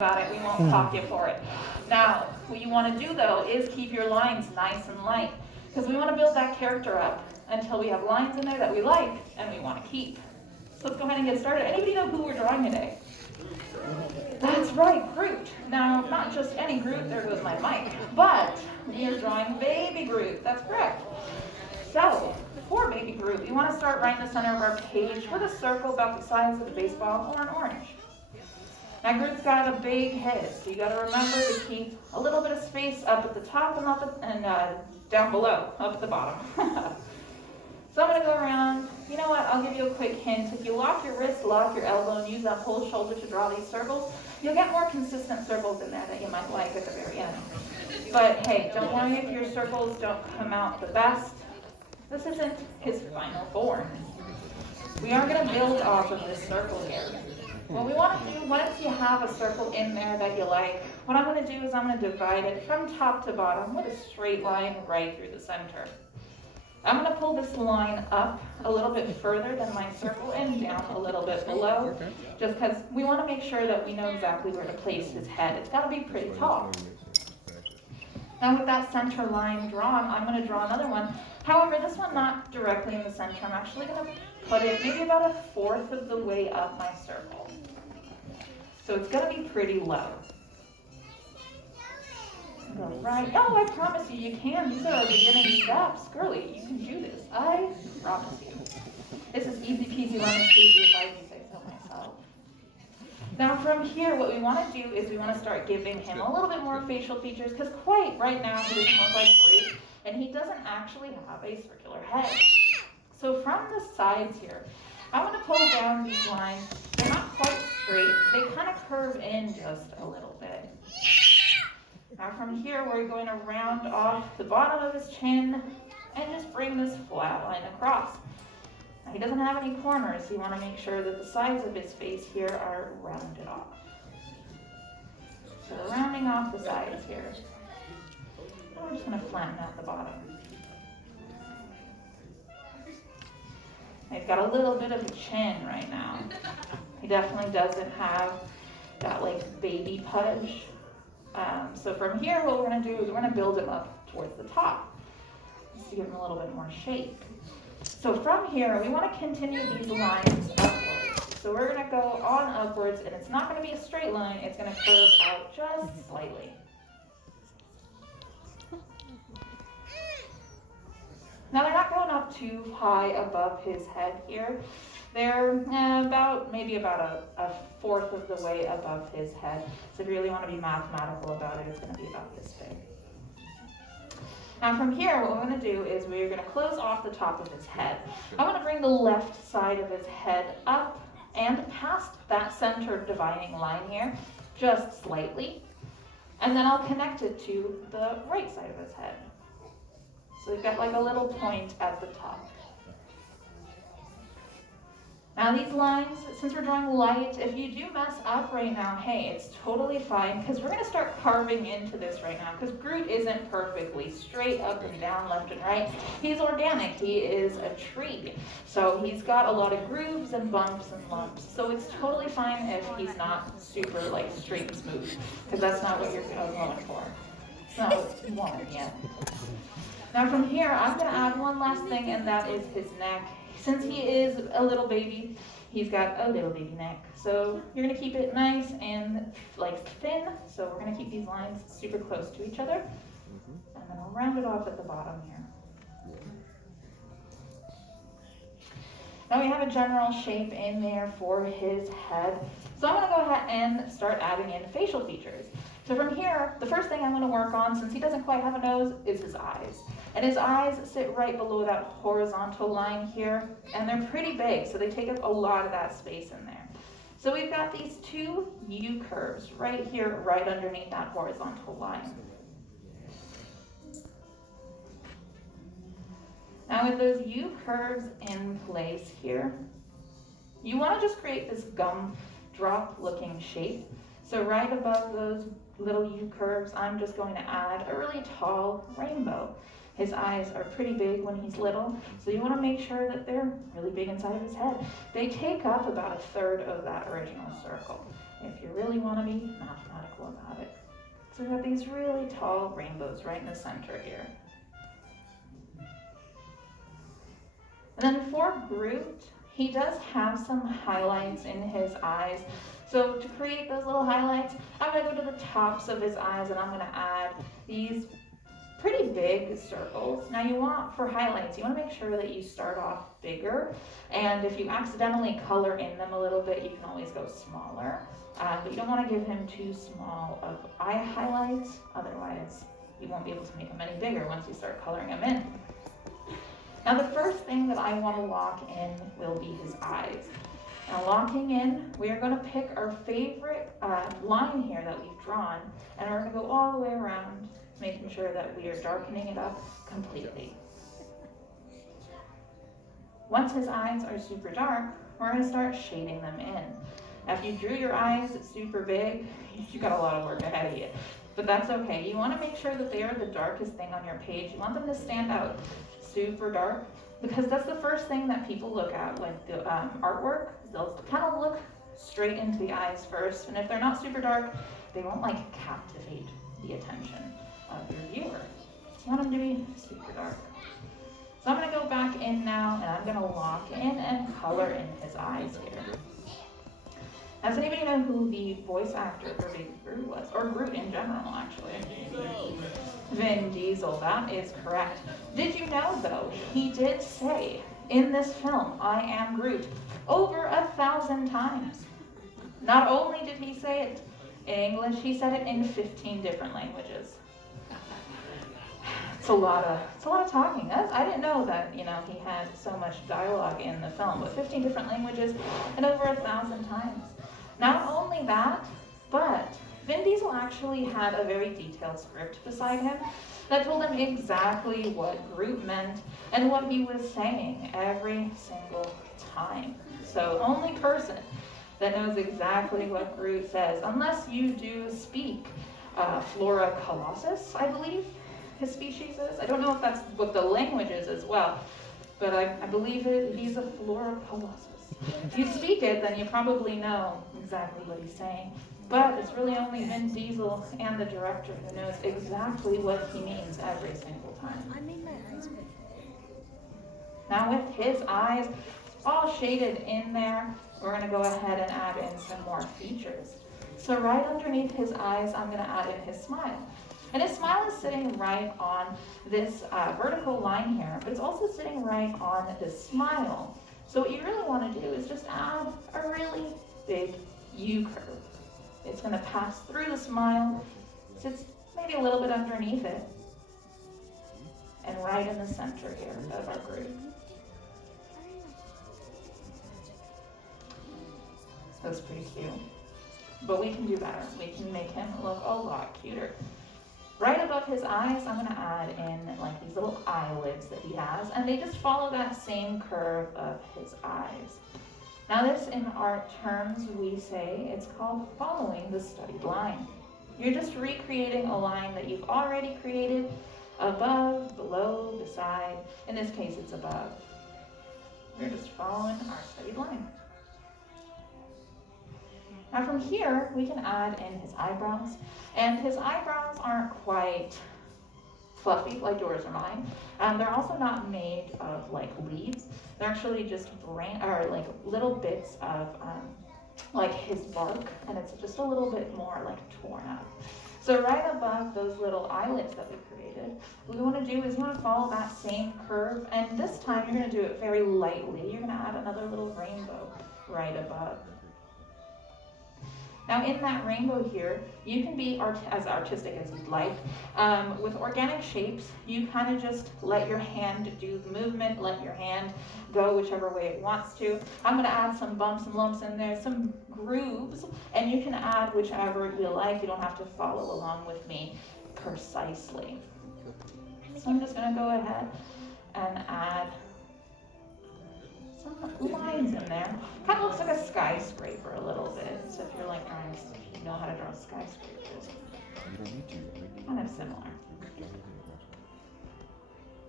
about it, we won't pop you for it. Now, what you want to do though is keep your lines nice and light because we want to build that character up until we have lines in there that we like and we want to keep. So let's go ahead and get started. Anybody know who we're drawing today? That's right, Groot. Now, not just any Groot, there goes my mic, but we are drawing baby Groot. That's correct. So, for baby Groot, we want to start right in the center of our page with a circle about the size of a baseball or an orange. Now Groot's got a big head, so you got to remember to keep a little bit of space up at the top and down below, up at the bottom. So I'm going to go around. You know what? I'll give you a quick hint. If you lock your wrist, lock your elbow, and use that whole shoulder to draw these circles, you'll get more consistent circles in there that you might like at the very end. But hey, don't worry if your circles don't come out the best. This isn't his final form. We are going to build off of this circle here. What we want to do, once you have a circle in there that you like, what I'm going to do is I'm going to divide it from top to bottom with a straight line right through the center. I'm going to pull this line up a little bit further than my circle and down a little bit below, just because we want to make sure that we know exactly where to place his head. It's got to be pretty tall. Now with that center line drawn, I'm going to draw another one. However, this one not directly in the center. I'm actually going to put it maybe about 1/4 of the way up my circle. So it's going to be pretty low. Go right. Oh, I promise you, you can. These are our beginning steps. Girly, you can do this. I promise you. This is easy peasy lemon squeezy if I do say so myself. Now from here, what we want to do is we want to start giving him a little bit more facial features because quite right now he doesn't look like Groot and he doesn't actually have a circular head. So from the sides here, I want to pull down these lines. They're not quite straight. They kind of curve in just a little bit. Now from here, we're going to round off the bottom of his chin and just bring this flat line across. Now he doesn't have any corners, so you want to make sure that the sides of his face here are rounded off. So we're rounding off the sides here. And we're just going to flatten out the bottom. He's got a little bit of a chin right now. He definitely doesn't have that like baby pudge. So from here, what we're going to do is we're going to build him up towards the top, just to give him a little bit more shape. So from here, we want to continue these lines upwards. So we're going to go on upwards, and it's not going to be a straight line. It's going to curve out just slightly. Now they're not going up too high above his head here. They're maybe about a 1/4 of the way above his head. So if you really want to be mathematical about it, it's going to be about this big. Now from here, what we're going to do is we're going to close off the top of his head. I want to bring the left side of his head up and past that center dividing line here, just slightly. And then I'll connect it to the right side of his head. So we've got like a little point at the top. Now these lines, since we're drawing light, if you do mess up right now, hey, it's totally fine because we're going to start carving into this right now because Groot isn't perfectly straight up and down, left and right. He's organic. He is a tree. So he's got a lot of grooves and bumps and lumps. So it's totally fine if he's not super like straight and smooth because that's not what you're going for. It's not what you want yet. Now from here, I'm going to add one last thing, and that is his neck. Since he is a little baby, he's got a little baby neck. So you're going to keep it nice and like thin. So we're going to keep these lines super close to each other. And then I'll round it off at the bottom here. Now we have a general shape in there for his head. So I'm going to go ahead and start adding in facial features. So from here, the first thing I'm going to work on, since he doesn't quite have a nose, is his eyes. And his eyes sit right below that horizontal line here, and they're pretty big, so they take up a lot of that space in there. So we've got these two U curves right here, right underneath that horizontal line. Now with those U curves in place here, you want to just create this gumdrop looking shape. So right above those little U curves, I'm just going to add a really tall rainbow. His eyes are pretty big when he's little, so you want to make sure that they're really big inside of his head. They take up about 1/3 of that original circle. if you really want to be mathematical about it. So we have these really tall rainbows right in the center here. And then for Groot, he does have some highlights in his eyes. So to create those little highlights, I'm going to go to the tops of his eyes and I'm going to add these pretty big circles. Now you want, for highlights, you want to make sure that you start off bigger. And if you accidentally color in them a little bit, you can always go smaller. But you don't want to give him too small of eye highlights, otherwise you won't be able to make them any bigger once you start coloring them in. Now the first thing that I want to lock in will be his eyes. Now locking in, we are going to pick our favorite line here that we've drawn, and we're going to go all the way around, making sure that we are darkening it up completely. Once his eyes are super dark, we're going to start shading them in. Now if you drew your eyes super big, you got a lot of work ahead of you. But that's okay. You want to make sure that they are the darkest thing on your page. You want them to stand out super dark, because that's the first thing that people look at with the artwork. They'll kind of look straight into the eyes first, and if they're not super dark, they won't like captivate the attention of your viewer. You want them to be super dark. So I'm going to go back in now, and I'm going to lock in and color in his eyes here. Now, does anybody know who the voice actor for Baby Groot was? Or Groot in general, actually. Vin Diesel, that is correct. Did you know, though, he did say in this film, I am Groot, over 1,000 times. Not only did he say it in English, he said it in 15 different languages. It's a lot of talking. I didn't know that, he had so much dialogue in the film, but 15 different languages and over 1,000 times. Not only that, but Vin Diesel actually had a very detailed script beside him that told him exactly what Groot meant and what he was saying every single time. So only person that knows exactly what Groot says, unless you do speak Flora Colossus, I believe his species is. I don't know if that's what the language is as well, but I believe he's a Flora Colossus. If you speak it, then you probably know exactly what he's saying. But it's really only Vin Diesel and the director who knows exactly what he means every single time. I made my eyes big. Now with his eyes all shaded in there, we're going to go ahead and add in some more features. So right underneath his eyes, I'm going to add in his smile. And his smile is sitting right on this vertical line here, but it's also sitting right on the smile. So what you really want to do is just add a really big U-curve. It's going to pass through the smile, sits maybe a little bit underneath it, and right in the center here of our Groot. That's pretty cute. But we can do better. We can make him look a lot cuter. Right above his eyes, I'm going to add in like these little eyelids that he has, and they just follow that same curve of his eyes. Now this, in art terms, we say it's called following the studied line. You're just recreating a line that you've already created above, below, beside. In this case, it's above. We're just following our studied line. Now from here, we can add in his eyebrows. And his eyebrows aren't quite fluffy like yours or mine. They're also not made of like leaves. They're actually just like little bits of like his bark, and it's just a little bit more like torn up. So right above those little eyelids that we created, what we want to do is you want to follow that same curve, and this time you're going to do it very lightly. You're going to add another little rainbow right above. Now in that rainbow here, you can be as artistic as you'd like. With organic shapes, you kind of just let your hand do the movement, let your hand go whichever way it wants to. I'm going to add some bumps and lumps in there, some grooves, and you can add whichever you like. You don't have to follow along with me precisely. So I'm just going to go ahead and add some lines in there. Kind of looks like a skyscraper a little bit. So if you're like, you know how to draw skyscrapers, kind of similar.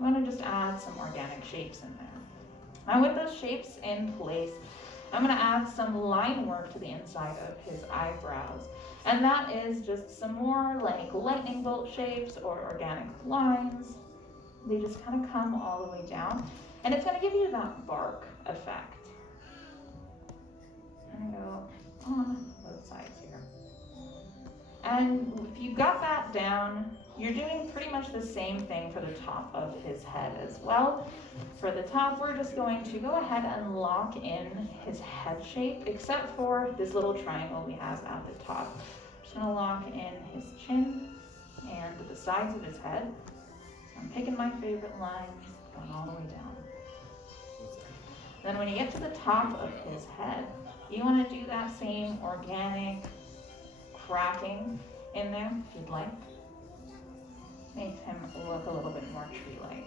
I'm going to just add some organic shapes in there. Now with those shapes in place, I'm going to add some line work to the inside of his eyebrows. And that is just some more like lightning bolt shapes or organic lines. They just kind of come all the way down. And it's going to give you that bark effect. And go on both sides here. And if you got that down, you're doing pretty much the same thing for the top of his head as well. For the top, we're just going to go ahead and lock in his head shape, except for this little triangle we have at the top. Just gonna lock in his chin and the sides of his head. I'm picking my favorite line, going all the way down. Then when you get to the top of his head, you want to do that same organic cracking in there, if you'd like. Makes him look a little bit more tree-like.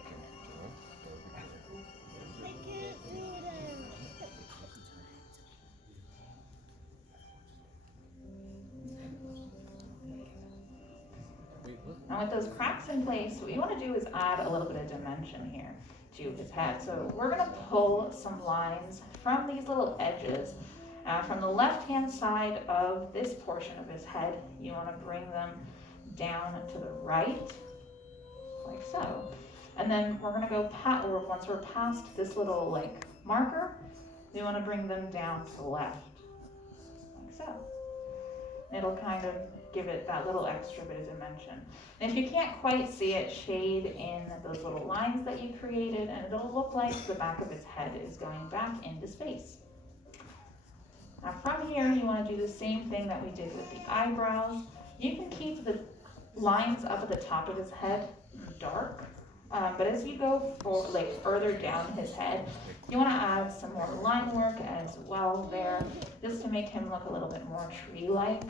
Now with those cracks in place, what you want to do is add a little bit of dimension here to his head. So we're going to pull some lines from these little edges. From the left-hand side of this portion of his head, you want to bring them down to the right, like so. And then we're going to go once we're past this little like marker, we want to bring them down to the left, like so. It'll kind of give it that little extra bit of dimension. And if you can't quite see it, shade in those little lines that you created, and it'll look like the back of his head is going back into space. Now from here, you want to do the same thing that we did with the eyebrows. You can keep the lines up at the top of his head dark, but as you go further down his head, you want to add some more line work as well there, just to make him look a little bit more tree-like.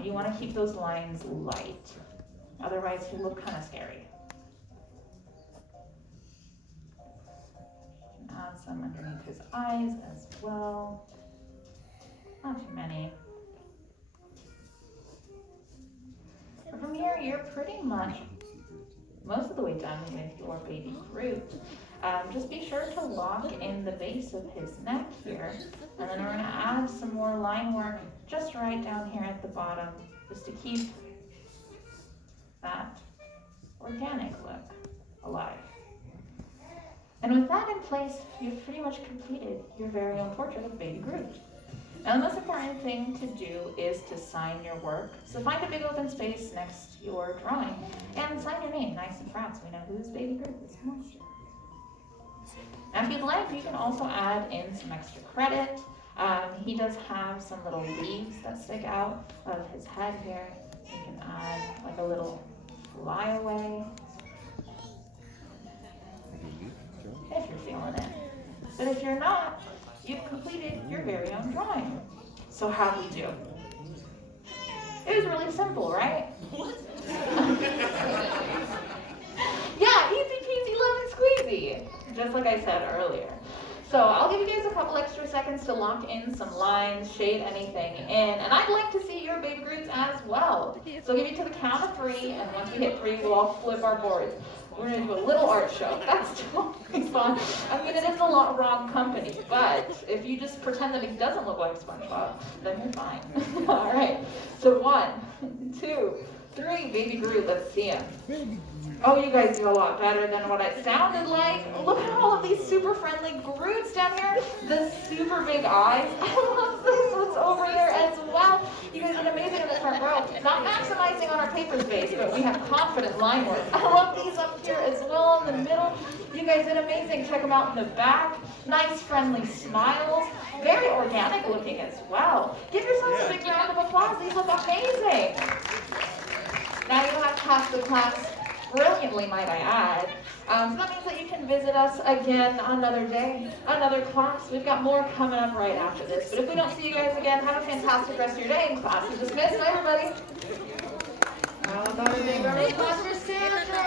You want to keep those lines light, otherwise he'll look kind of scary. Add some underneath his eyes as well. Not too many. But from here, you're pretty much most of the way done with your baby Groot. Just be sure to lock in the base of his neck here, and then we're going to add some more line work just right down here at the bottom, just to keep that organic look alive. And with that in place, you've pretty much completed your very own portrait of baby Groot. Now the most important thing to do is to sign your work. So find a big open space next to your drawing and sign your name nice and fast so we know who's baby Groot this monster. Now if you'd like, you can also add in some extra credit. He does have some little leaves that stick out of his head here. You can add like a little flyaway if you're feeling it. But if you're not, you've completed your very own drawing. So how'd we do? It was really simple, right? Yeah, easy peasy lemon squeezy, just like I said earlier. So I'll give you guys a couple extra seconds to lock in some lines, shade anything in, and I'd like to see your baby Groots as well. So I'll give you to the count of 3, and once we hit 3, we'll all flip our boards. We're going to do a little art show. That's totally fun. I mean, it is a lot wrong company, but if you just pretend that it doesn't look like SpongeBob, then you're fine. All right. So 1, 2, 3, baby Groot. Let's see him. Oh, you guys do a lot better than what it sounded like. Look at all of these super friendly Groots down here. The super big eyes. I love this one's over there as well. You guys are amazing in the front row. Not maximizing on our paper space, but we have confident line work. I love these up here as well in the middle. You guys did amazing. Check them out in the back. Nice friendly smiles. Very organic looking as well. Give yourselves a big round of applause. These look amazing. Now you have passed the class brilliantly, might I add. So that means that you can visit us again another day, another class. We've got more coming up right after this. But if we don't see you guys again, have a fantastic rest of your day. Class is dismissed. Bye, everybody. How about a big round of applause for Sandra?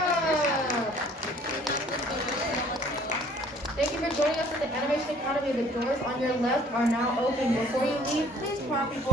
Thank you for joining us at the Animation Academy. The doors on your left are now open. Before you leave, please prompt your board.